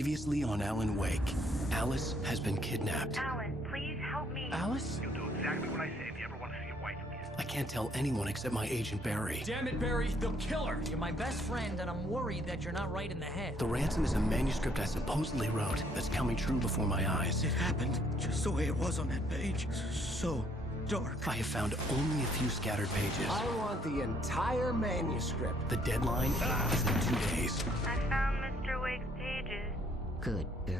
Previously on Alan Wake, Alice has been kidnapped. Alan, please help me. Alice? You'll do exactly what I say if you ever want to see your wife again. I can't tell anyone except my agent Barry. Damn it, Barry, they'll kill her! You're my best friend, and I'm worried that you're not right in the head. The ransom is a manuscript I supposedly wrote that's coming true before my eyes. It happened just the way it was on that page. So dark. I have found only a few scattered pages. I want the entire manuscript. The deadline is in 2 days. I found Mr. Wake's pages. Good girl.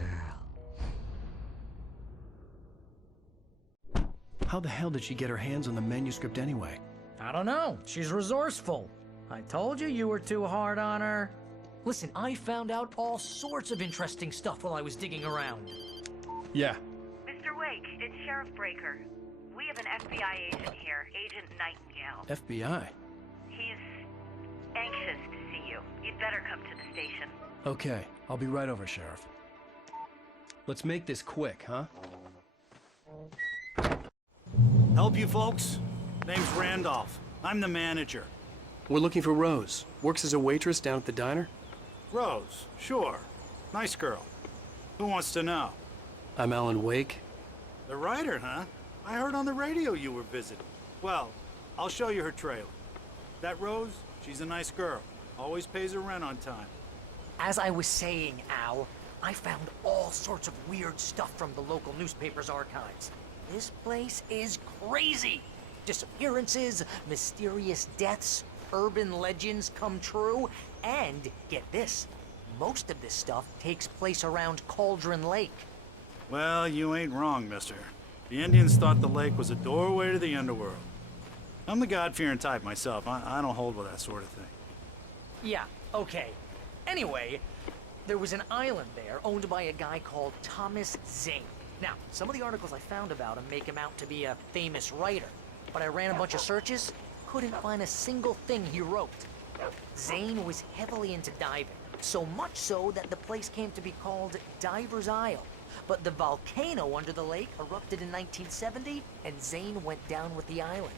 How the hell did she get her hands on the manuscript anyway? I don't know. She's resourceful. I told you were too hard on her. Listen, I found out all sorts of interesting stuff while I was digging around. Yeah. Mr. Wake, it's Sheriff Breaker. We have an FBI agent here, Agent Nightingale. FBI? He's anxious to see you. You'd better come to the station. Okay, I'll be right over, Sheriff. Let's make this quick, huh? Help you folks? Name's Randolph. I'm the manager. We're looking for Rose. Works as a waitress down at the diner. Rose, sure. Nice girl. Who wants to know? I'm Alan Wake. The writer, huh? I heard on the radio you were visiting. Well, I'll show you her trailer. That Rose, she's a nice girl. Always pays her rent on time. As I was saying, Al, I found all sorts of weird stuff from the local newspaper's archives. This place is crazy. Disappearances, mysterious deaths, urban legends come true, and get this, most of this stuff takes place around Cauldron Lake. Well, you ain't wrong, mister. The Indians thought the lake was a doorway to the underworld. I'm the God-fearing type myself. I don't hold with that sort of thing. Yeah, okay. Anyway, there was an island there owned by a guy called Thomas Zane. Now, some of the articles I found about him make him out to be a famous writer, but I ran a bunch of searches, couldn't find a single thing he wrote. Zane was heavily into diving, so much so that the place came to be called Diver's Isle. But the volcano under the lake erupted in 1970, and Zane went down with the island.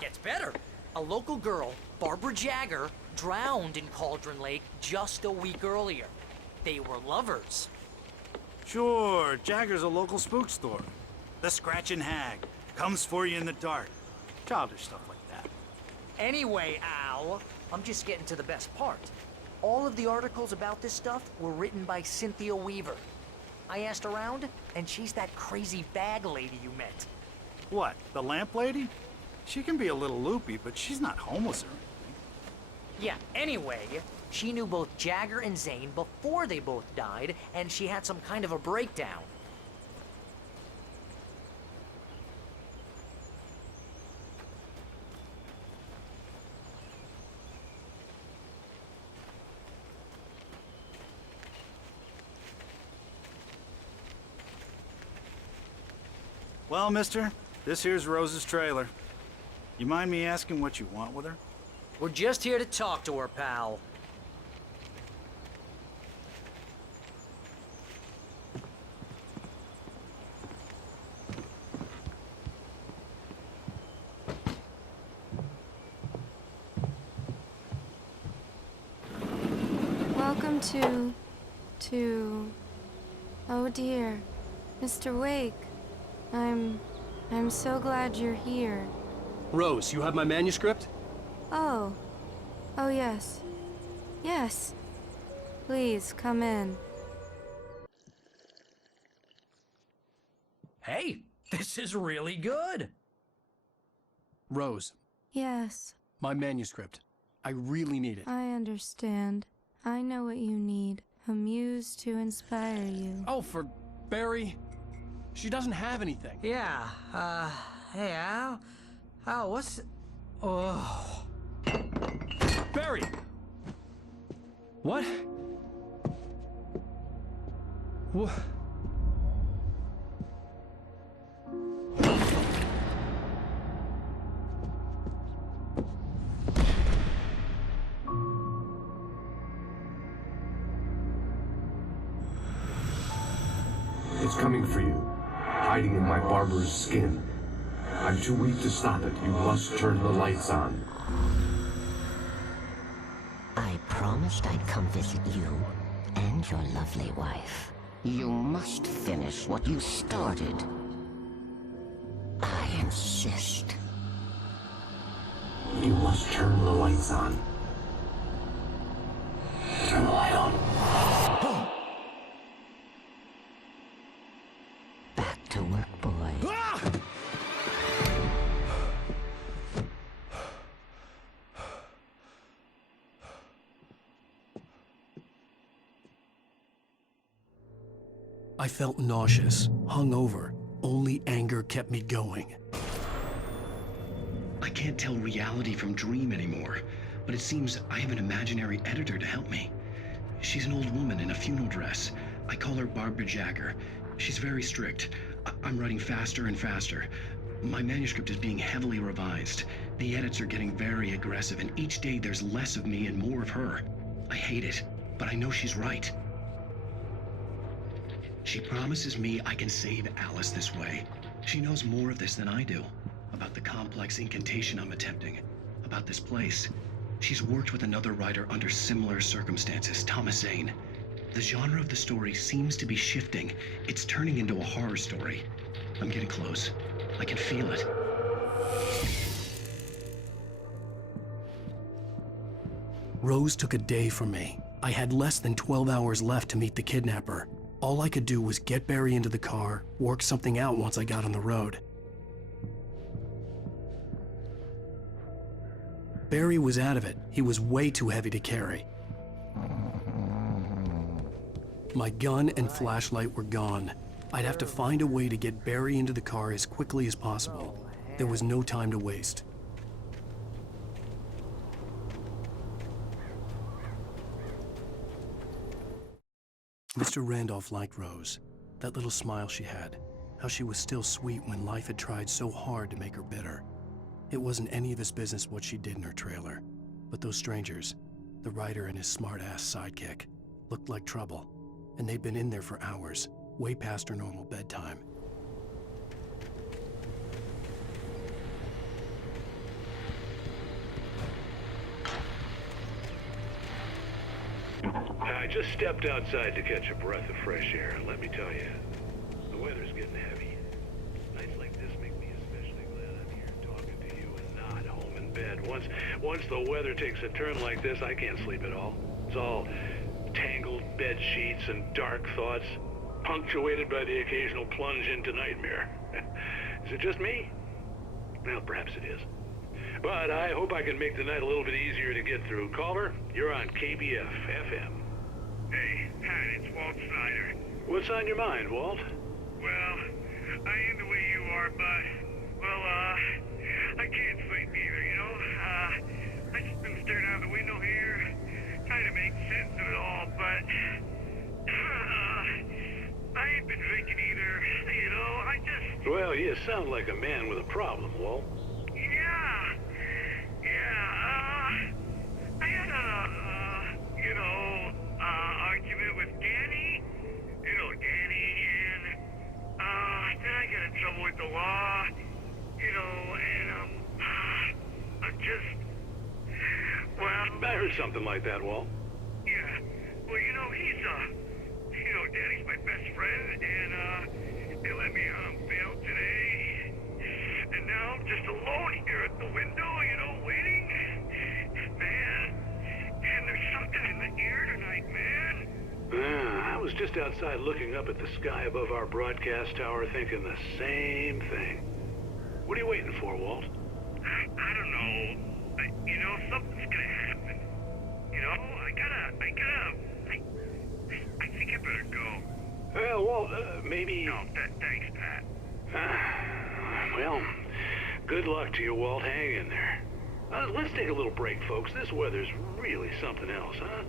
Gets better. A local girl, Barbara Jagger, drowned in Cauldron Lake just a week earlier. They were lovers. Sure, Jagger's a local spook store. The Scratching Hag. Comes for you in the dark. Childish stuff like that. Anyway, Al, I'm just getting to the best part. All of the articles about this stuff were written by Cynthia Weaver. I asked around, and she's that crazy bag lady you met. What, the lamp lady? She can be a little loopy, but she's not homeless or anything. Yeah, anyway, she knew both Jagger and Zane before they both died, and she had some kind of a breakdown. Well, mister, this here's Rose's trailer. You mind me asking what you want with her? We're just here to talk to her, pal. Welcome to... Oh dear, Mr. Wake. I'm so glad you're here. Rose, you have my manuscript? Oh. Oh, yes. Yes. Please, come in. Hey, this is really good. Rose, Yes, my manuscript. I really need it. I understand. I know what you need. A muse to inspire you. Oh, for Barry. She doesn't have anything. Yeah, hey, Al? Al, what's... Oh... Barry! What? What? It's coming for you, hiding in my barber's skin. I'm too weak to stop it. You must turn the lights on. I promised I'd come visit you and your lovely wife. You must finish what you started. I insist. You must turn the lights on. Turn the light on. Back to work, boy. I felt nauseous, hungover. Only anger kept me going. I can't tell reality from dream anymore, but it seems I have an imaginary editor to help me. She's an old woman in a funeral dress. I call her Barbara Jagger. She's very strict. I'm writing faster and faster. My manuscript is being heavily revised. The edits are getting very aggressive, and each day there's less of me and more of her. I hate it, but I know she's right. She promises me I can save Alice this way. She knows more of this than I do. About the complex incantation I'm attempting. About this place. She's worked with another writer under similar circumstances, Thomas Zane. The genre of the story seems to be shifting. It's turning into a horror story. I'm getting close. I can feel it. Rose took a day from me. I had less than 12 hours left to meet the kidnapper. All I could do was get Barry into the car, work something out once I got on the road. Barry was out of it. He was way too heavy to carry. My gun and flashlight were gone. I'd have to find a way to get Barry into the car as quickly as possible. There was no time to waste. Mr. Randolph liked Rose. That little smile she had. How she was still sweet when life had tried so hard to make her bitter. It wasn't any of his business what she did in her trailer. But those strangers, the writer and his smart-ass sidekick, looked like trouble. And they'd been in there for hours, way past her normal bedtime. I just stepped outside to catch a breath of fresh air, and let me tell you, the weather's getting heavy. Nights like this make me especially glad I'm here talking to you and not home in bed. Once the weather takes a turn like this, I can't sleep at all. It's all tangled bed sheets and dark thoughts, punctuated by the occasional plunge into nightmare. Is it just me? Well, perhaps it is. But I hope I can make the night a little bit easier to get through. Caller, you're on KBF FM. Hey, Pat, it's Walt Snyder. What's on your mind, Walt? Well, I am the way you are, but, well, I can't sleep either, you know? I just been staring out the window here, trying to make sense of it all, but, I ain't been drinking either, you know? Well, you sound like a man with a problem, Walt. I had argument with Danny, and, then I got in trouble with the law, and, I'm just, well... I heard something like that, Walt. Yeah, well, Danny's my best friend, and, they let me on bail today, and now I'm just alone here at the window, waiting. Man, and there's something in the air tonight, man. I was just outside looking up at the sky above our broadcast tower thinking the same thing. What are you waiting for, Walt? I don't know. Something's gonna happen. I think I better go. Well, Walt, maybe... No, thanks, Pat. Well, good luck to you, Walt. Hang in there. Let's take a little break, folks. This weather's really something else, huh?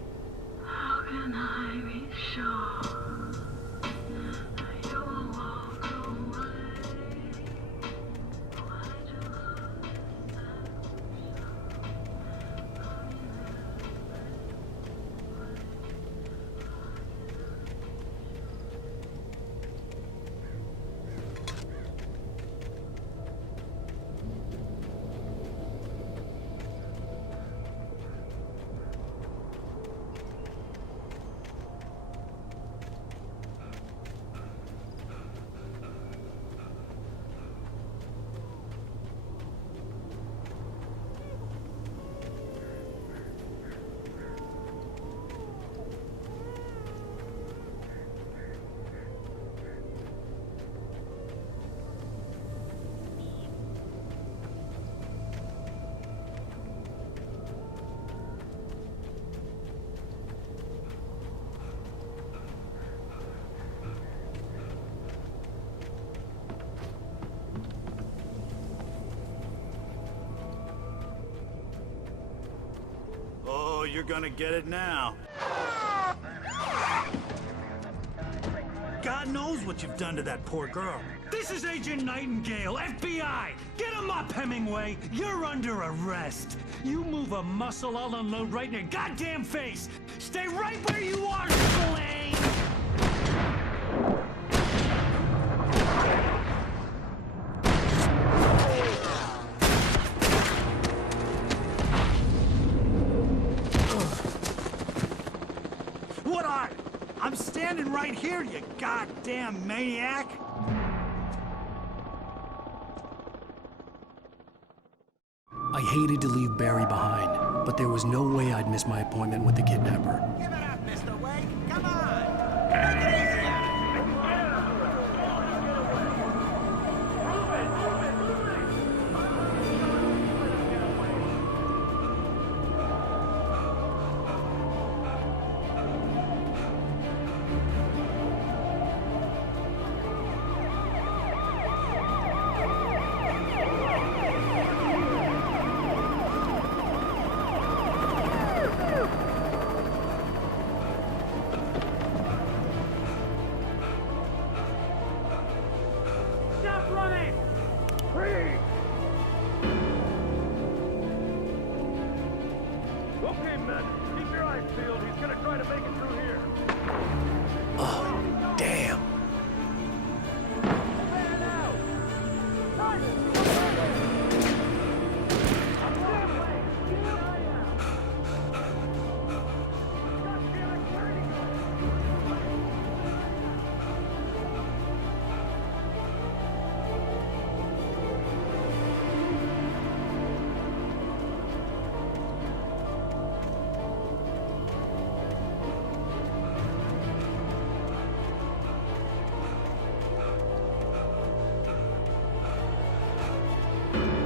How can I be sure that you will walk away? Why do you're gonna get it now. God knows what you've done to that poor girl. This is Agent Nightingale, FBI! Get him up, Hemingway! You're under arrest! You move a muscle, I'll unload right in your goddamn face! Stay right where you are, Slane! What are you? I'm standing right here, you goddamn maniac! I hated to leave Barry behind, but there was no way I'd miss my appointment with the kidnapper. Give it up, Mr. Wake. Come on. Take it easy on it. Okay, men, keep your eyes peeled. He's gonna try to make it through here. Oh, damn.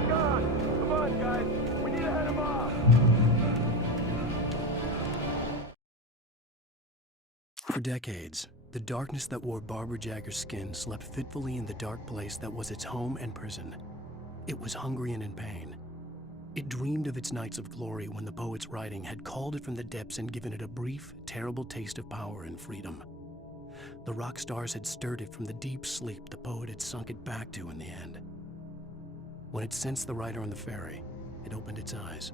Come on, guys. We need to head him off. For decades, the darkness that wore Barbara Jagger's skin slept fitfully in the dark place that was its home and prison. It was hungry and in pain. It dreamed of its nights of glory when the poet's writing had called it from the depths and given it a brief, terrible taste of power and freedom. The rock stars had stirred it from the deep sleep the poet had sunk it back to in the end. When it sensed the rider on the ferry, it opened its eyes.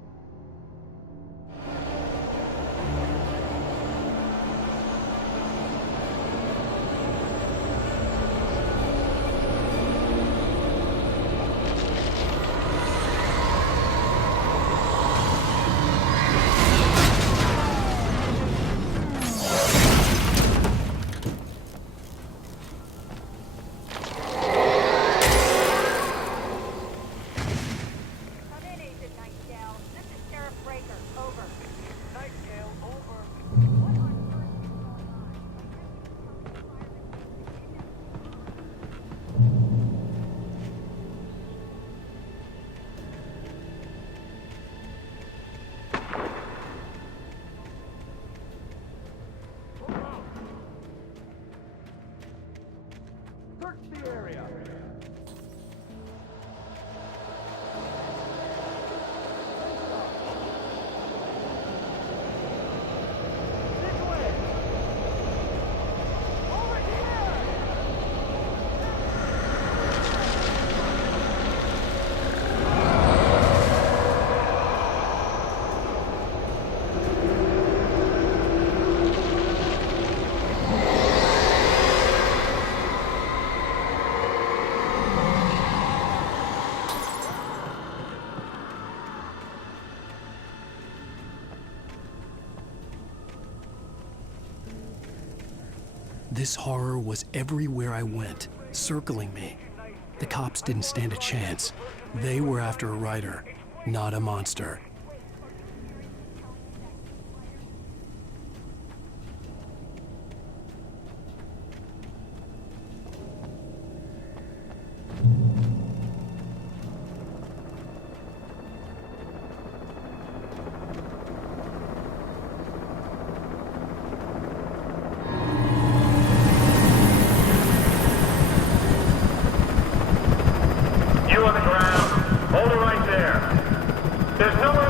Search the area. This horror was everywhere I went, circling me. The cops didn't stand a chance. They were after a writer, not a monster. You on the ground. Hold it right there. There's nowhere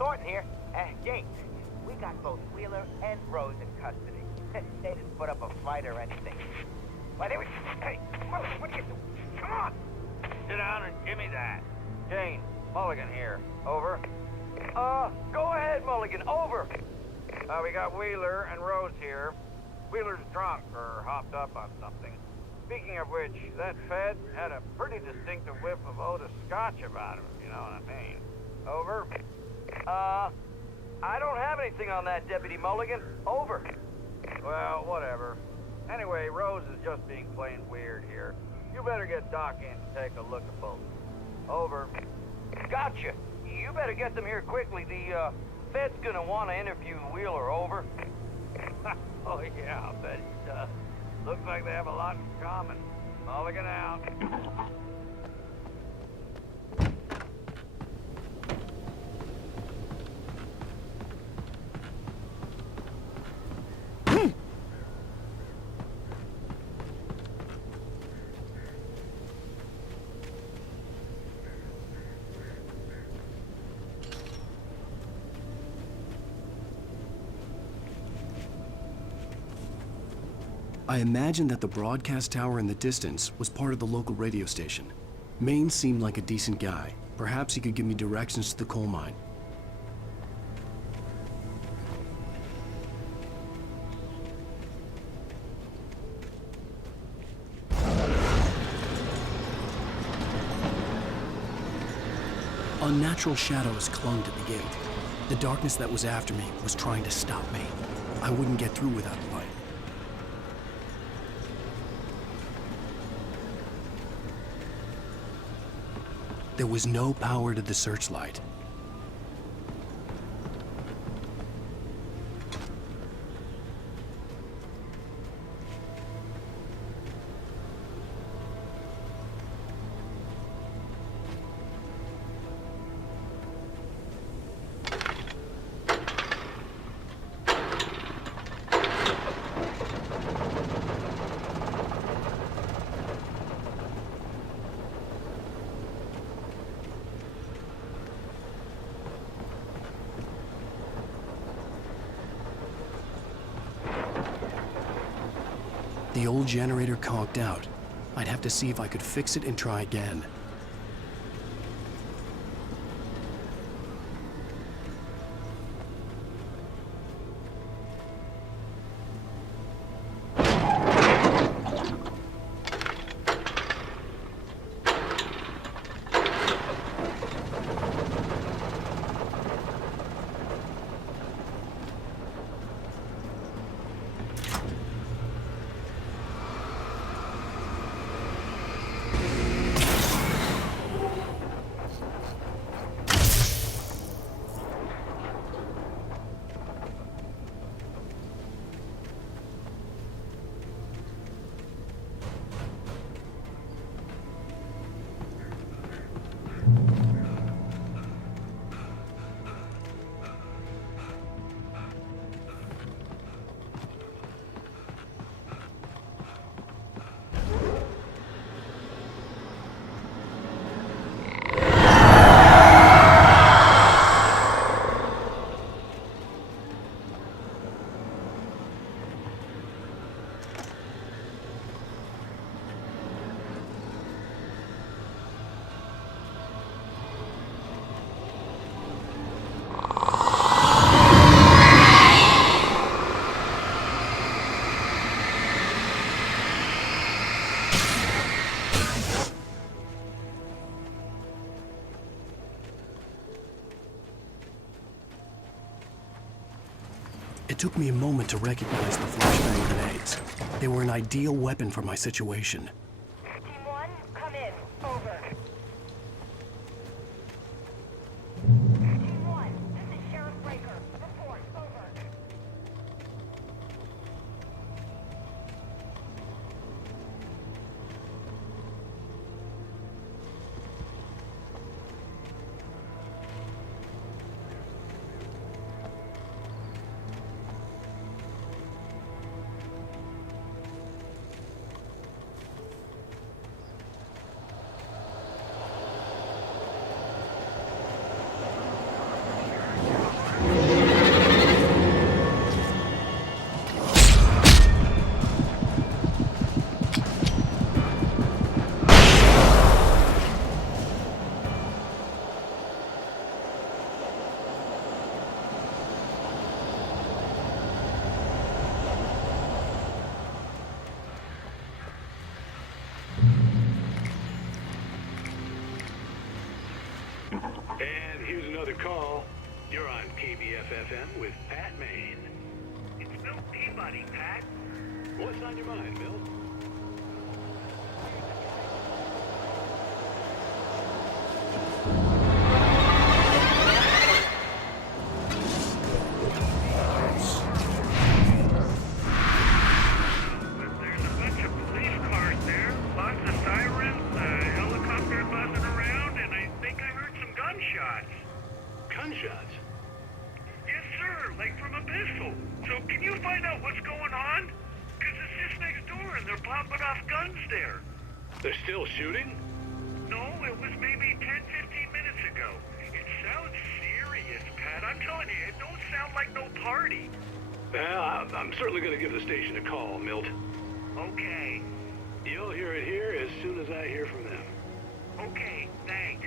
Thornton here. Jake, we got both Wheeler and Rose in custody. They didn't put up a fight or anything. Why, they were... Hey, what are you doing? Come on! Sit down and give me that. Jane, Mulligan here. Over. Go ahead, Mulligan. Over. We got Wheeler and Rose here. Wheeler's drunk or hopped up on something. Speaking of which, that Fed had a pretty distinctive whiff of Otis Scotch about him, if you know what I mean. Over. I don't have anything on that, Deputy Mulligan. Over. Well, whatever. Anyway, Rose is just being plain weird here. You better get Doc in to take a look at both. Over. Gotcha. You better get them here quickly. The, Fed's gonna want to interview Wheeler. Over. Oh, yeah, I'll bet he does. Looks like they have a lot in common. Mulligan out. I imagined that the broadcast tower in the distance was part of the local radio station. Maine seemed like a decent guy. Perhaps he could give me directions to the coal mine. Unnatural shadows clung to the gate. The darkness that was after me was trying to stop me. I wouldn't get through without a light. There was no power to the searchlight. The old generator conked out. I'd have to see if I could fix it and try again. It took me a moment to recognize the flashbang grenades. They were an ideal weapon for my situation. Team 1, come in. Over. Team 1, this is Sheriff Breaker. Report. Over. another call. You're on KBF-FM with Pat Maine. It's Milt Peabody, Pat. What's on your mind, Milt? There's a bunch of police cars there, lots of sirens, a helicopter buzzing around, and I think I heard some gunshots. Gunshots? Yes, sir, like from a pistol. So can you find out what's going on? Because it's just next door and they're popping off guns there. They're still shooting? No, it was maybe 10, 15 minutes ago. It sounds serious, Pat. I'm telling you, it don't sound like no party. Well, I'm certainly going to give the station a call, Milt. Okay. You'll hear it here as soon as I hear from them. Okay, thanks.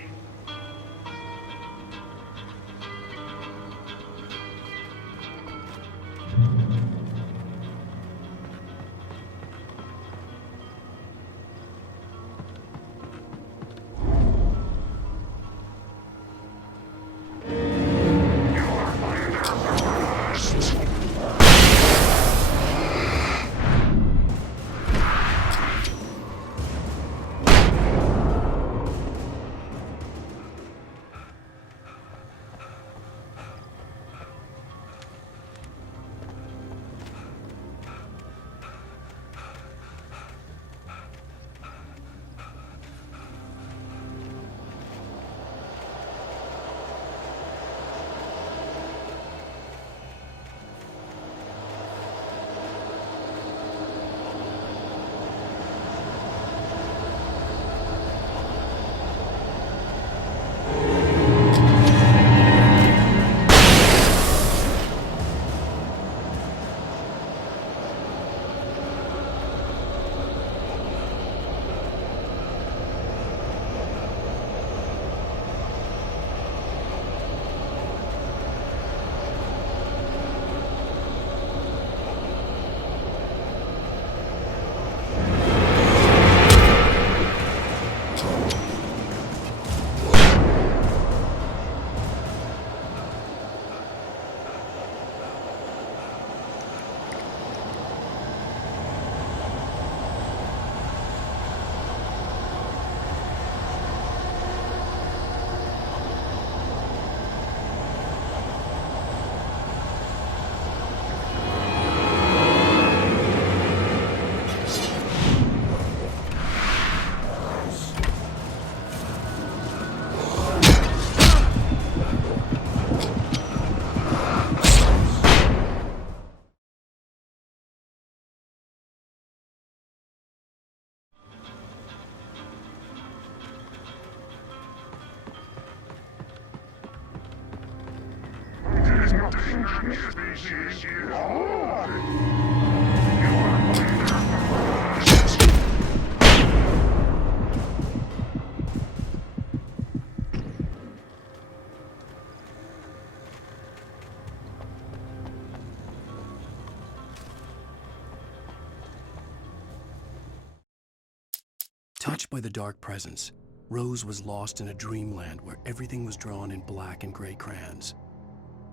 Touched by the dark presence, Rose was lost in a dreamland where everything was drawn in black and gray crayons.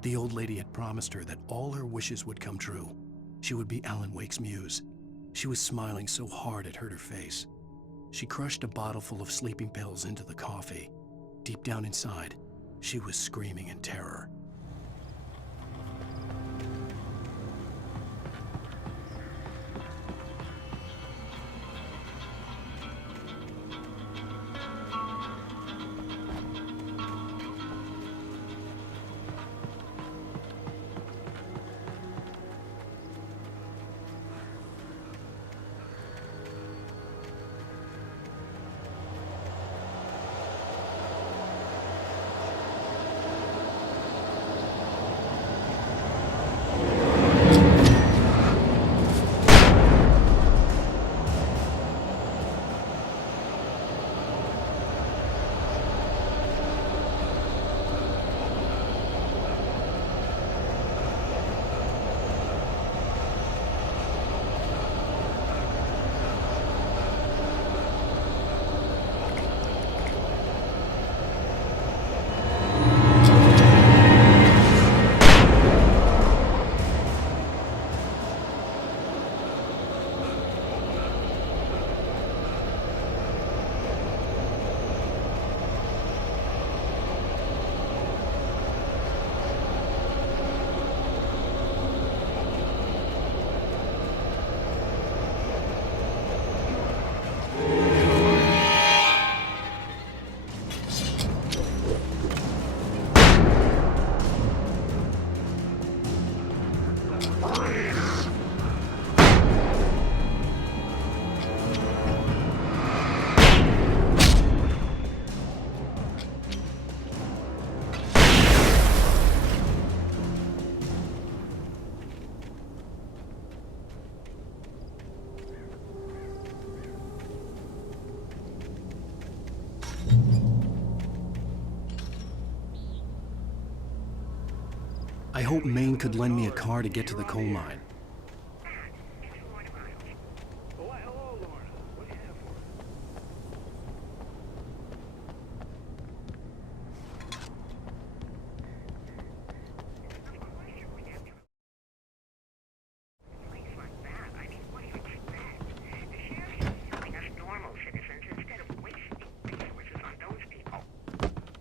The old lady had promised her that all her wishes would come true. She would be Alan Wake's muse. She was smiling so hard it hurt her face. She crushed a bottle full of sleeping pills into the coffee. Deep down inside, she was screaming in terror. I hoped Maine could lend me a car to get to the coal mine. Why, hello, Lorna. What do you have for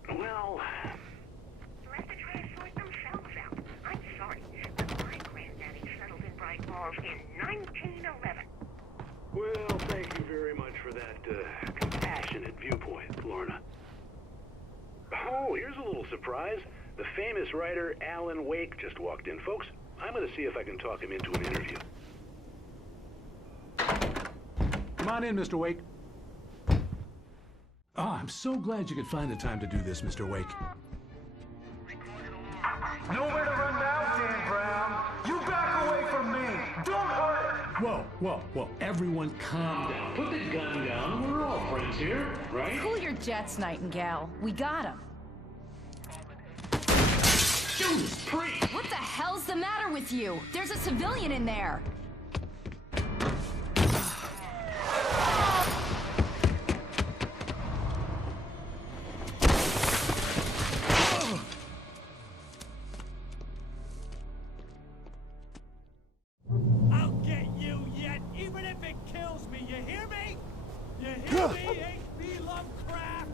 Well, You'll have to try to sort themselves out. I'm sorry, but my granddaddy settled in Bright Falls in 1911. well, thank you very much for that compassionate viewpoint, Lorna. Oh, here's a little surprise. The famous writer Alan Wake just walked in. Folks, I'm going to see if I can talk him into an interview. Come on in, Mr. Wake. Oh, I'm so glad you could find the time to do this, Mr. Wake. Nowhere to run now, Dan Brown. You back away from me. Don't hurt. Whoa. Everyone calm down. Put the gun down. We're all friends here, right? Cool your jets, Nightingale. We got him. Judas Priest! What the hell's the matter with you? There's a civilian in there. I'll get you yet, even if it kills me. You hear me? You hear me, H.P. Lovecraft?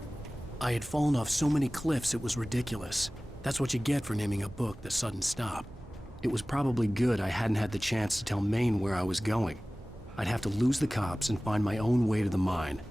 I had fallen off so many cliffs it was ridiculous. That's what you get for naming a book The Sudden Stop. It was probably good I hadn't had the chance to tell Maine where I was going. I'd have to lose the cops and find my own way to the mine.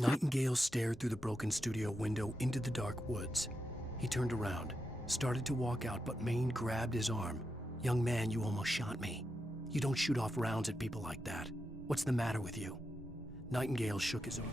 Nightingale stared through the broken studio window into the dark woods. He turned around, started to walk out, but Maine grabbed his arm. "Young man, you almost shot me. You don't shoot off rounds at people like that. What's the matter with you?" Nightingale shook his arm.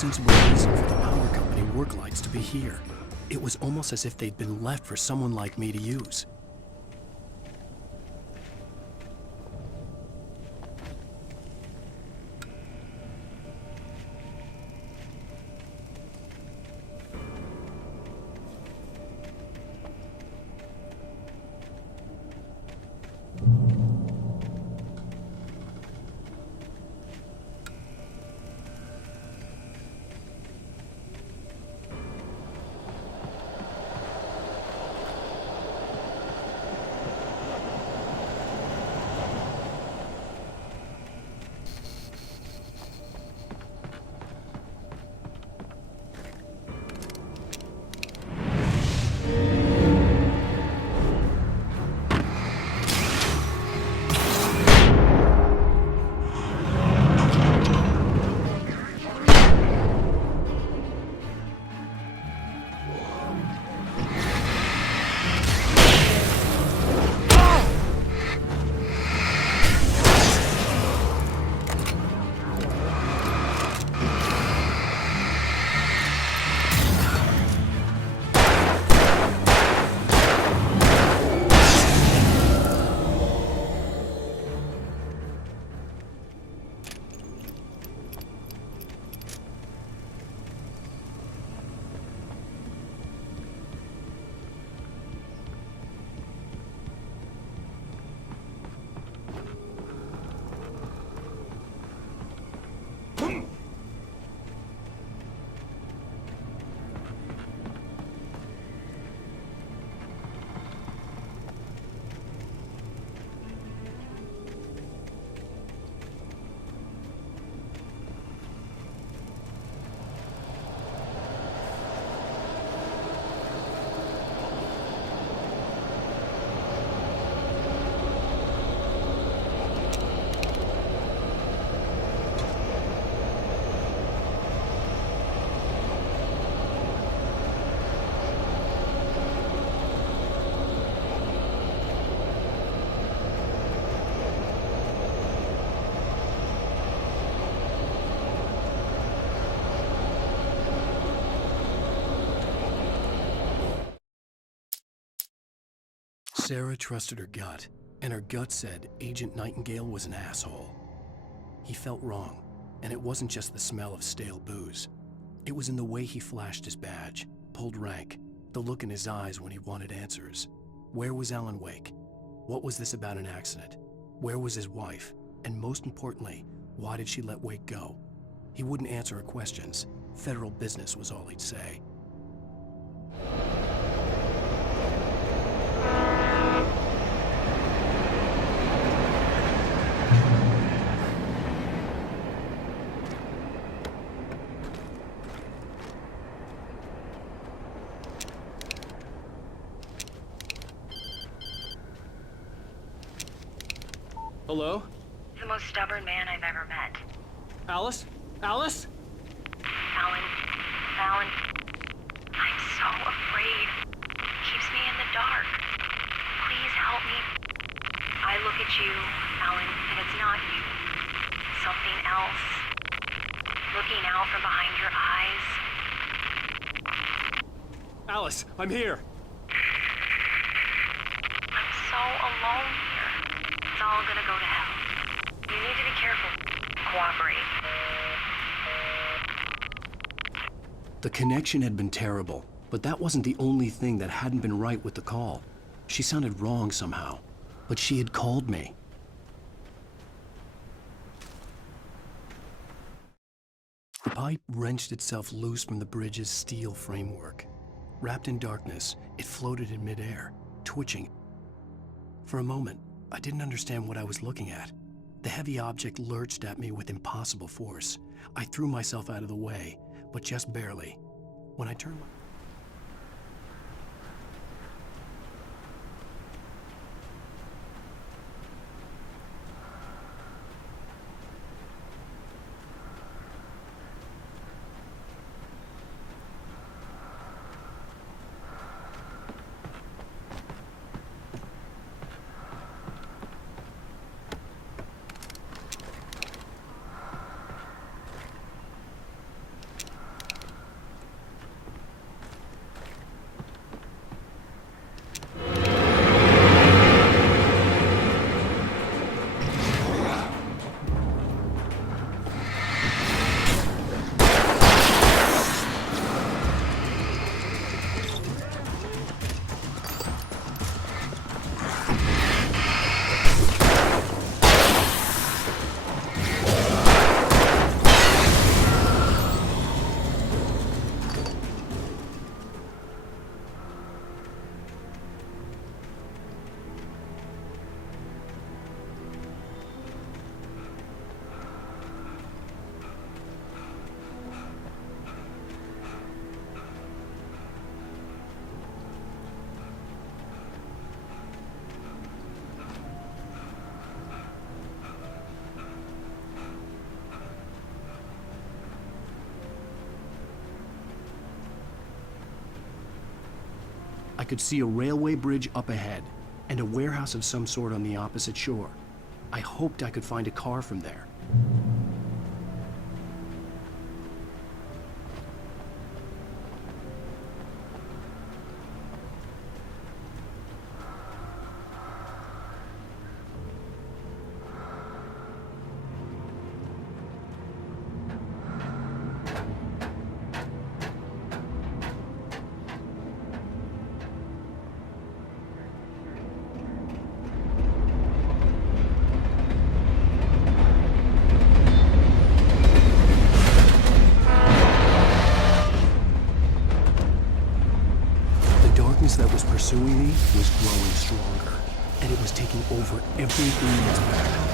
sensible reason for the power company work lights to be here. It was almost as if they'd been left for someone like me to use. Sarah trusted her gut, and her gut said Agent Nightingale was an asshole. He felt wrong, and it wasn't just the smell of stale booze. It was in the way he flashed his badge, pulled rank, the look in his eyes when he wanted answers. Where was Alan Wake? What was this about an accident? Where was his wife? And most importantly, why did she let Wake go? He wouldn't answer her questions. Federal business was all he'd say. Hello? The most stubborn man I've ever met. Alice? Alice? Alan. I'm so afraid. Keeps me in the dark. Please help me. I look at you, Alan, and it's not you. Something else. Looking out from behind your eyes. Alice, I'm here. I'm so alone here. It's all gonna go to hell. You need to be careful. Cooperate. The connection had been terrible, but that wasn't the only thing that hadn't been right with the call. She sounded wrong somehow, but she had called me. The pipe wrenched itself loose from the bridge's steel framework. Wrapped in darkness, it floated in midair, twitching. For a moment, I didn't understand what I was looking at. The heavy object lurched at me with impossible force. I threw myself out of the way, but just barely. When I turned my... could see a railway bridge up ahead and a warehouse of some sort on the opposite shore. I hoped I could find a car from there. That was pursuing me was growing stronger, and it was taking over everything in its path.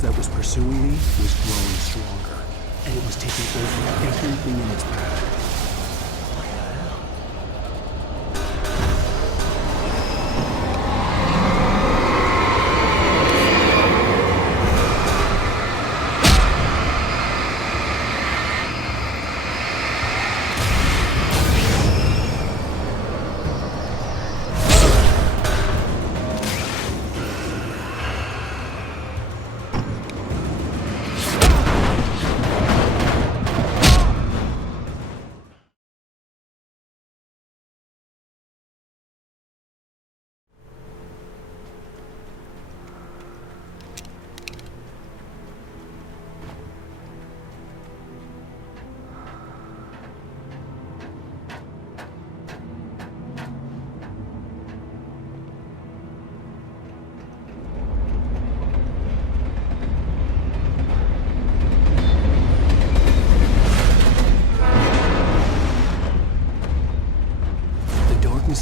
That was pursuing me was growing stronger, and it was taking over everything in its path.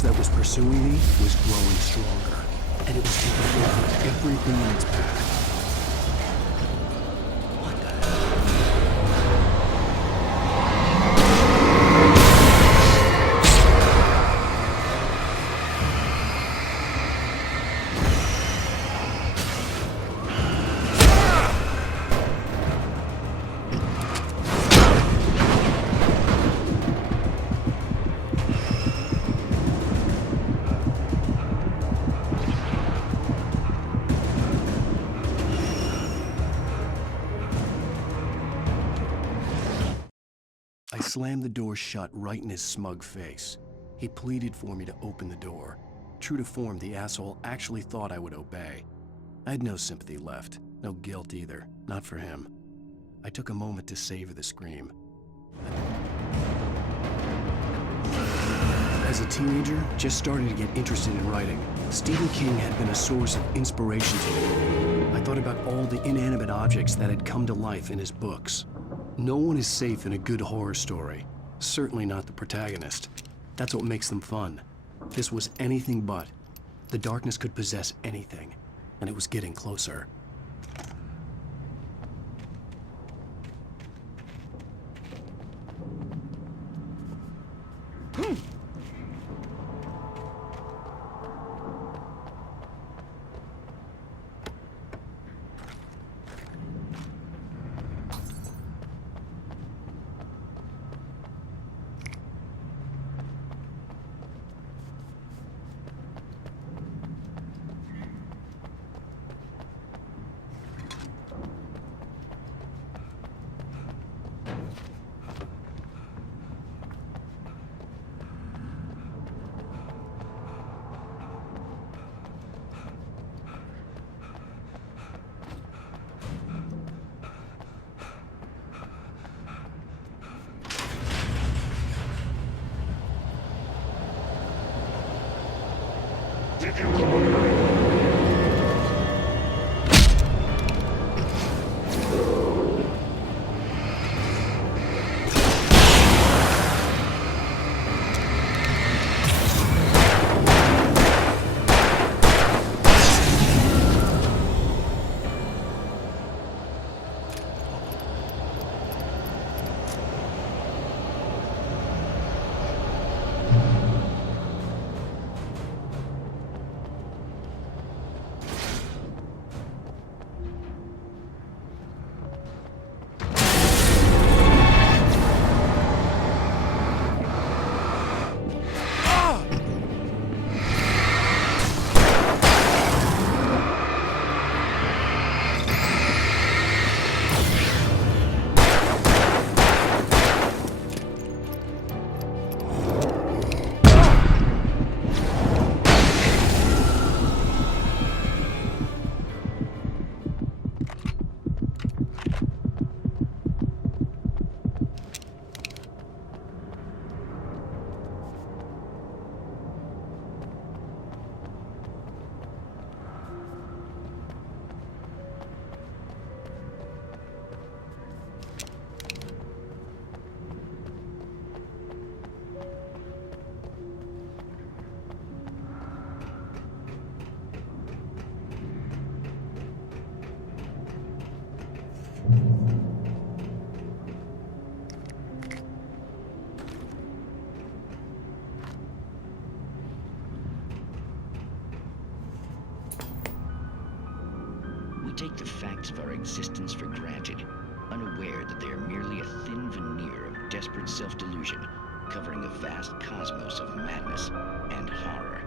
That was pursuing me was growing stronger, and it was taking over everything in its path. I slammed the door shut right in his smug face. He pleaded for me to open the door. True to form, the asshole actually thought I would obey. I had no sympathy left, no guilt either, not for him. I took a moment to savor the scream. As a teenager, just starting to get interested in writing, Stephen King had been a source of inspiration to me. I thought about all the inanimate objects that had come to life in his books. No one is safe in a good horror story. Certainly not the protagonist. That's what makes them fun. This was anything but. The darkness could possess anything, and it was getting closer. take the facts of our existence for granted, unaware that they are merely a thin veneer of desperate self-delusion, covering a vast cosmos of madness and horror.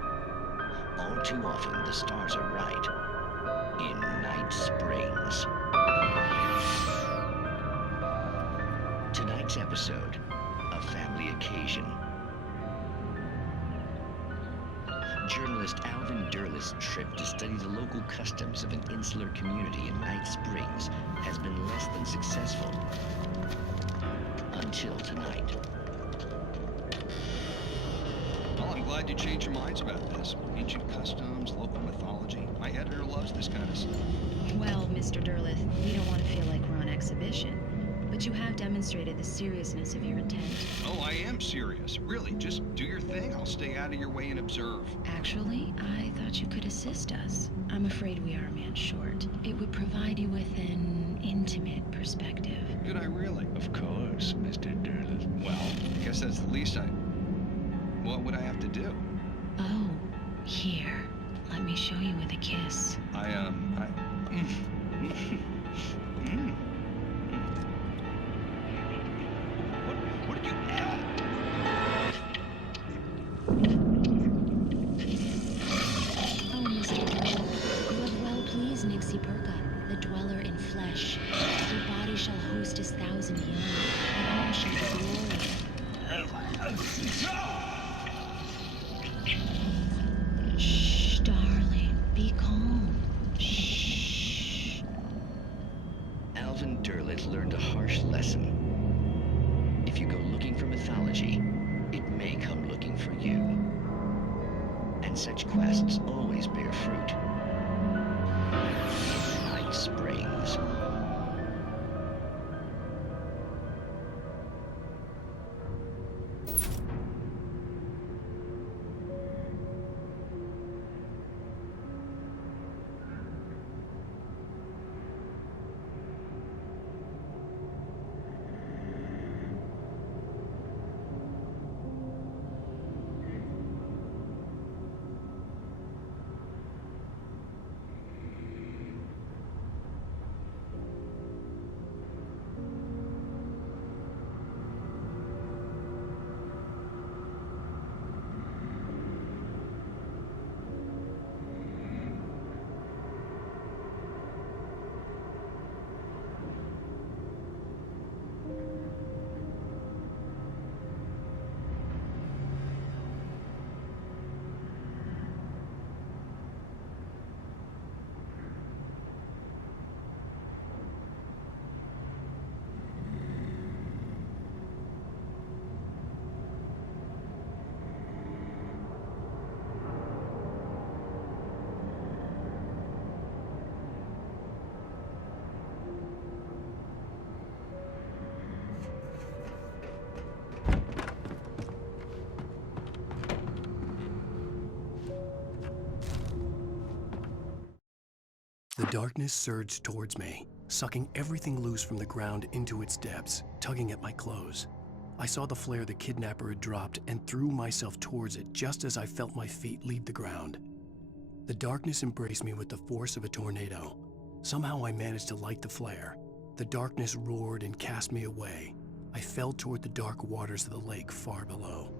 All too often, the stars are right. In Night Springs. Tonight's episode, a family occasion. Journalist Alvin Derlis' trip to study the local customs of an insular community in Night Springs has been less than successful. Until tonight. Well, I'm glad you changed your minds about this. Ancient customs, local mythology. My editor loves this kind of stuff. Well, Mr. Derlith, we don't want to feel like we're on exhibition. But you have demonstrated the seriousness of your intent. Oh, I am serious. Really, just do your thing. I'll stay out of your way and observe. Actually, I thought you could assist us. I'm afraid we are a man short. It would provide you with an intimate perspective. Could I really? Of course, Mr. Derlith. Well, I guess that's the least I... What would I have to do? Oh, here. Let me show you with a kiss. What did you... Oh, Mr. Derlith, you have well pleased Nixie Perka, the dweller in flesh. Your body shall host his 1,000 young, and all shall be glory. Shh, darling, be calm. Shh. Alvin Derlith learned a harsh lesson. If you go looking for mythology, it may come looking for you. And such quests always bear fruit. Night Springs. The darkness surged towards me, sucking everything loose from the ground into its depths, tugging at my clothes. I saw the flare the kidnapper had dropped and threw myself towards it just as I felt my feet leave the ground. The darkness embraced me with the force of a tornado. Somehow I managed to light the flare. The darkness roared and cast me away. I fell toward the dark waters of the lake far below.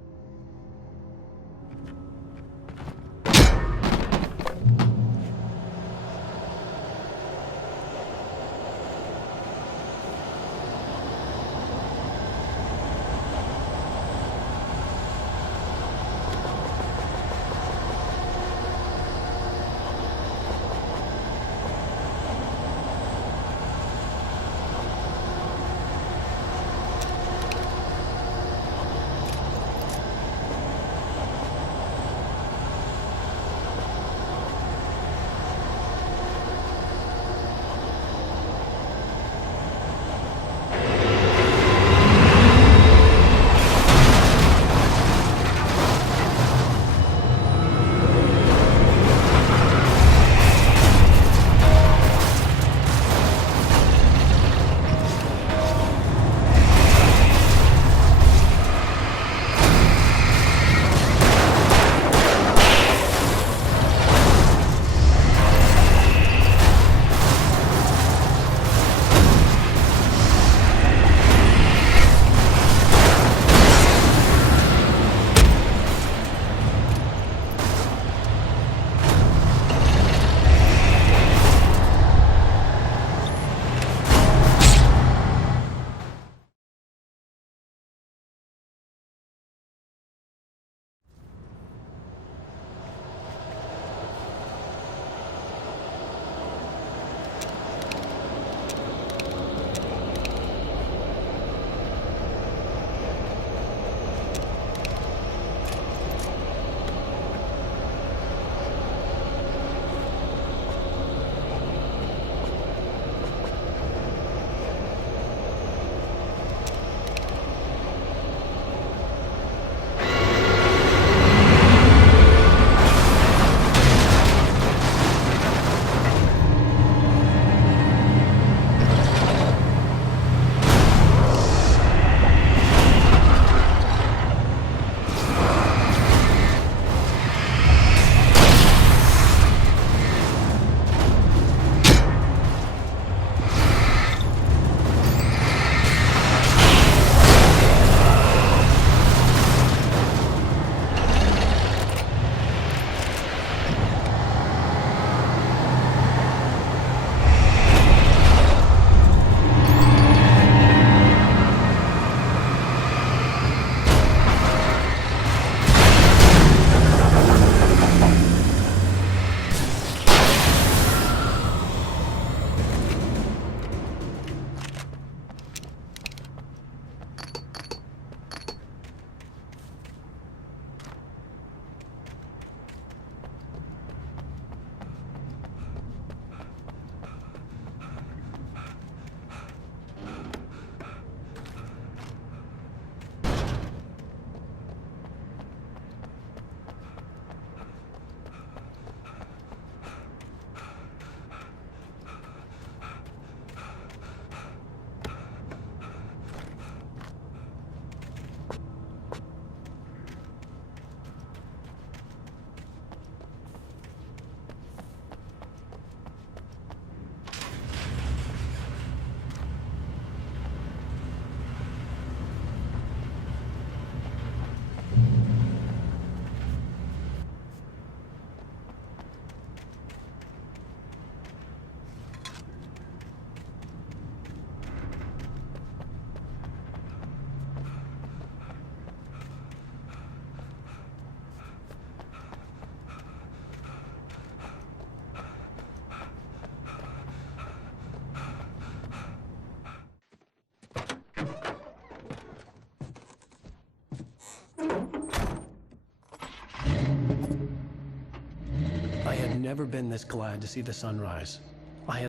I had never been this glad to see the sunrise.